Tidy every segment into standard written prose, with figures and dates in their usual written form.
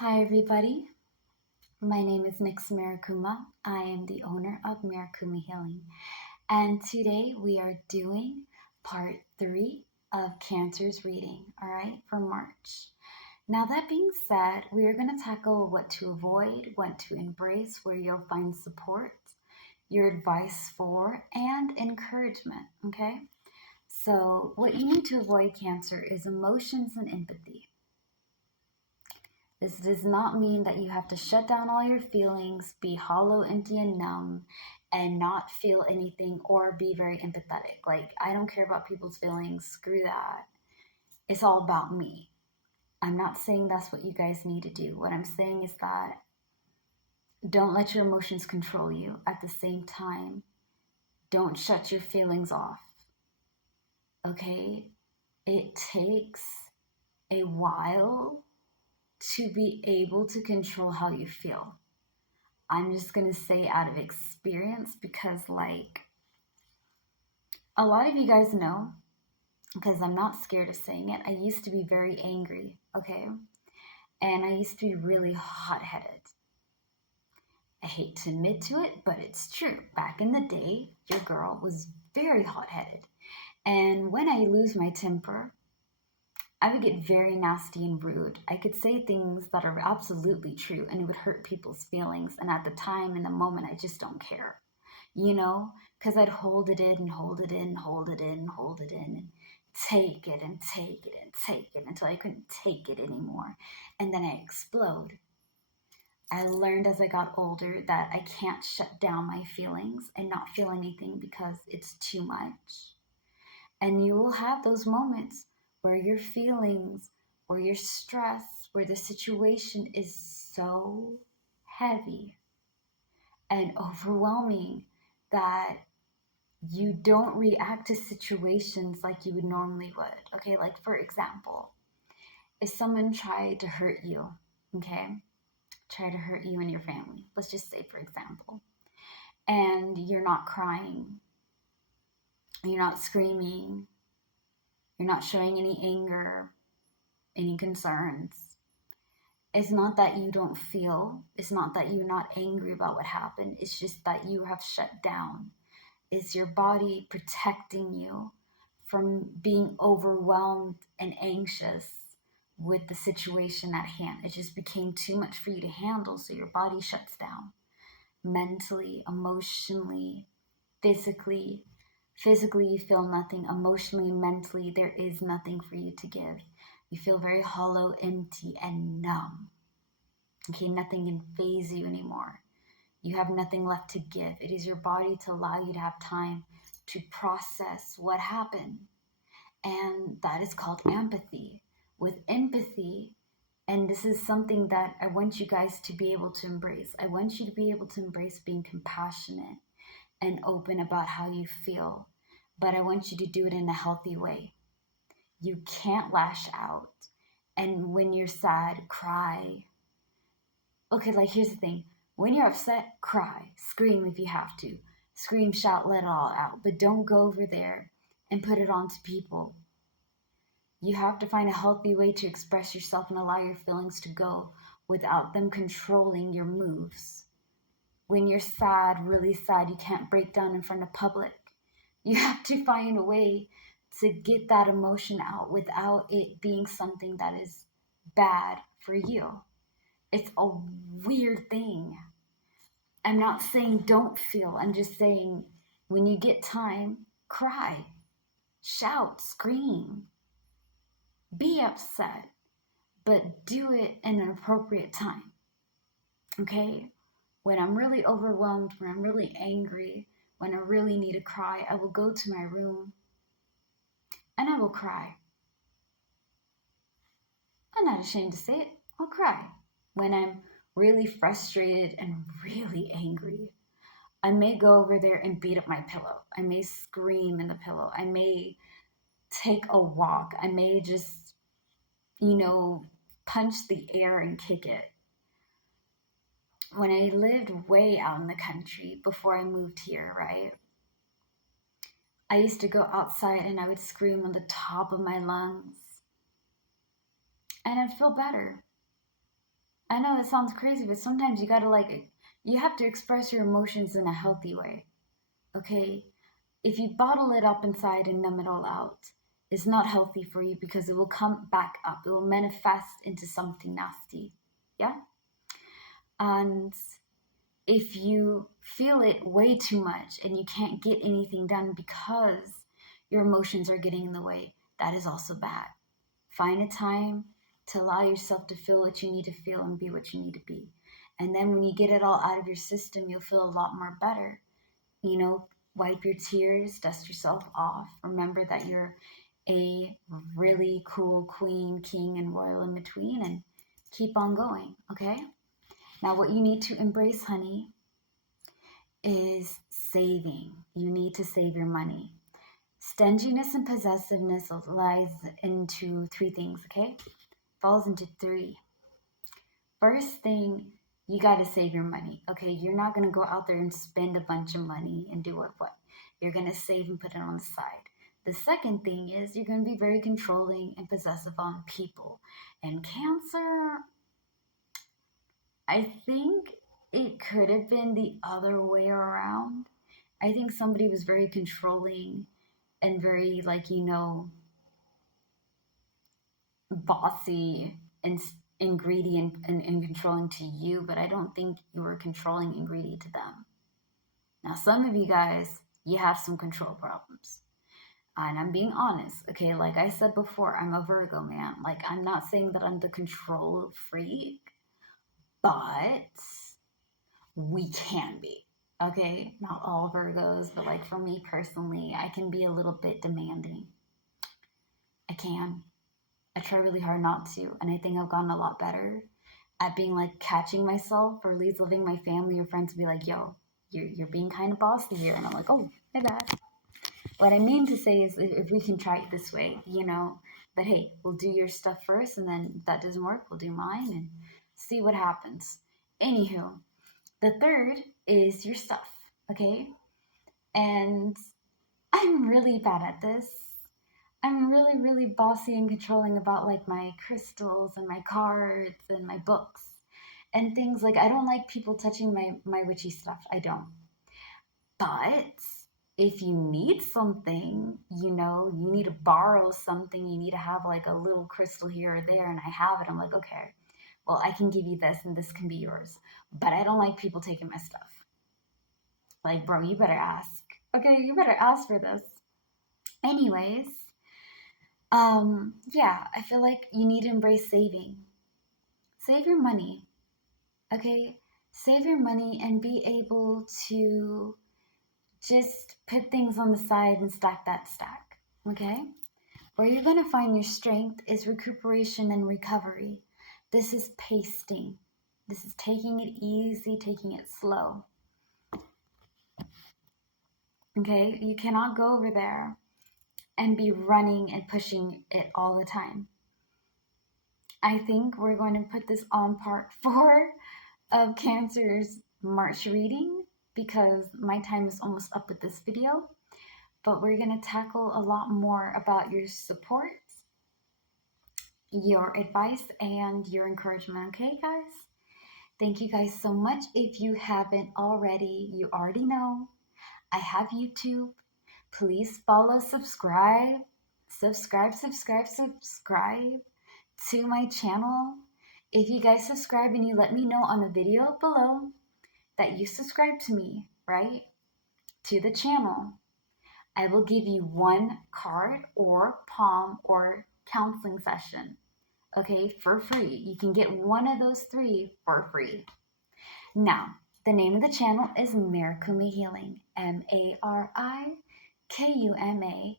Hi, everybody. My name is Nix Mirakuma. I am the owner of Mirakuma Healing. And today we are doing part 3 of Cancer's reading, all right, for March. Now, that being said, we are going to tackle what to avoid, what to embrace, where you'll find support, your advice for, and encouragement, okay? So, what you need to avoid, Cancer, is emotions and empathy. This does not mean that you have to shut down all your feelings, be hollow, empty, and numb, and not feel anything or be very empathetic. Like, I don't care about people's feelings. Screw that. It's all about me. I'm not saying that's what you guys need to do. What I'm saying is that don't let your emotions control you. At the same time, don't shut your feelings off. Okay? It takes a while to be able to control how you feel. I'm just going to say out of experience because, like, a lot of you guys know, because I'm not scared of saying it, I used to be very angry, okay? And I used to be really hot-headed. I hate to admit to it, but it's true. Back in the day, your girl was very hot-headed. And when I lose my temper, I would get very nasty and rude. I could say things that are absolutely true and it would hurt people's feelings. And at the time, in the moment, I just don't care, because I'd hold it in and hold it in and hold it in and hold it in and take it and take it and take it until I couldn't take it anymore. And then I explode. I learned as I got older that I can't shut down my feelings and not feel anything because it's too much. And you will have those moments where your feelings or your stress, where the situation is so heavy and overwhelming that you don't react to situations like you would normally would. Okay, like for example, if someone tried to hurt you, okay, try to hurt you and your family, let's just say for example, and you're not crying, you're not screaming, you're not showing any anger, any concerns. It's not that you don't feel. It's not that you're not angry about what happened. It's just that you have shut down. It's your body protecting you from being overwhelmed and anxious with the situation at hand. It just became too much for you to handle, so your body shuts down. Mentally, emotionally, physically. Physically, you feel nothing. Emotionally, mentally, there is nothing for you to give. You feel very hollow, empty, and numb. Okay, nothing can faze you anymore. You have nothing left to give. It is your body to allow you to have time to process what happened. And that is called empathy. With empathy, and this is something that I want you guys to be able to embrace. I want you to be able to embrace being compassionate and open about how you feel. But I want you to do it in a healthy way. You can't lash out. And when you're sad, cry. Okay, like here's the thing. When you're upset, cry. Scream if you have to. Scream, shout, let it all out. But don't go over there and put it on to people. You have to find a healthy way to express yourself and allow your feelings to go without them controlling your moves. When you're sad, really sad, you can't break down in front of public. You have to find a way to get that emotion out without it being something that is bad for you. It's a weird thing. I'm not saying don't feel. I'm just saying when you get time, cry, shout, scream, be upset, but do it in an appropriate time. Okay? When I'm really overwhelmed, when I'm really angry, when I really need to cry, I will go to my room and I will cry. I'm not ashamed to say it. I'll cry. When I'm really frustrated and really angry, I may go over there and beat up my pillow. I may scream in the pillow. I may take a walk. I may just, punch the air and kick it. When I lived way out in the country before I moved here, right? I used to go outside and I would scream on the top of my lungs. And I'd feel better. I know it sounds crazy, but sometimes you gotta like, you have to express your emotions in a healthy way, okay? If you bottle it up inside and numb it all out, it's not healthy for you because it will come back up. It will manifest into something nasty. Yeah? And if you feel it way too much and you can't get anything done because your emotions are getting in the way, that is also bad. Find a time to allow yourself to feel what you need to feel and be what you need to be. And then when you get it all out of your system, you'll feel a lot more better. You know, wipe your tears, dust yourself off. Remember that you're a really cool queen, king, and royal in between, and keep on going, okay? Now, what you need to embrace, honey, is saving. You need to save your money. Stinginess and possessiveness lies into three things, okay? Falls into three. First thing, you got to save your money, okay? You're not going to go out there and spend a bunch of money and do what? You're going to save and put it on the side. The second thing is you're going to be very controlling and possessive on people. And Cancer, I think it could have been the other way around. I think somebody was very controlling and very, like, bossy and greedy and controlling to you, but I don't think you were controlling and greedy to them. Now, some of you guys, you have some control problems. And I'm being honest, okay? Like I said before, I'm a Virgo, man. Like, I'm not saying that I'm the control freak, but we can be, okay? Not all Virgos, but like for me personally, I can be a little bit demanding. I can. I try really hard not to, and I think I've gotten a lot better at being like catching myself, or at least letting my family or friends be like, yo, you're being kind of bossy here. And I'm like, oh, my bad. What I mean to say is if we can try it this way, but hey, we'll do your stuff first, and then if that doesn't work, we'll do mine and see what happens. Anywho, the third is your stuff, okay? And I'm really bad at this. I'm really, really bossy and controlling about like my crystals and my cards and my books and things. Like, I don't like people touching my witchy stuff. I don't. But if you need something, you need to borrow something, you need to have like a little crystal here or there, and I have it, I'm like, okay, well, I can give you this and this can be yours. But I don't like people taking my stuff. Like, bro, you better ask. Okay, you better ask for this. Anyways, yeah, I feel like you need to embrace saving. Save your money, okay? Save your money and be able to just put things on the side and stack that stack, okay? Where you're going to find your strength is recuperation and recovery. This is pasting. This is taking it easy, taking it slow. Okay? You cannot go over there and be running and pushing it all the time. I think we're going to put this on part 4 of Cancer's March reading because my time is almost up with this video. But we're going to tackle a lot more about your support, your advice, and your encouragement. Okay, guys? Thank you guys so much. If you haven't already, you already know I have YouTube. Please follow, subscribe to my channel. If you guys subscribe and you let me know on the video below that you subscribe to me, right, to the channel, I will give you one card or palm or counseling session, okay, for free. You can get one of those 3 for free. Now, the name of the channel is Marikuma Healing, Marikuma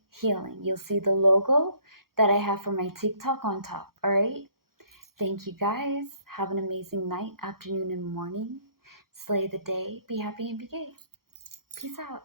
Healing. You'll see the logo that I have for my TikTok on top, all right? Thank you, guys. Have an amazing night, afternoon, and morning. Slay the day. Be happy and be gay. Peace out.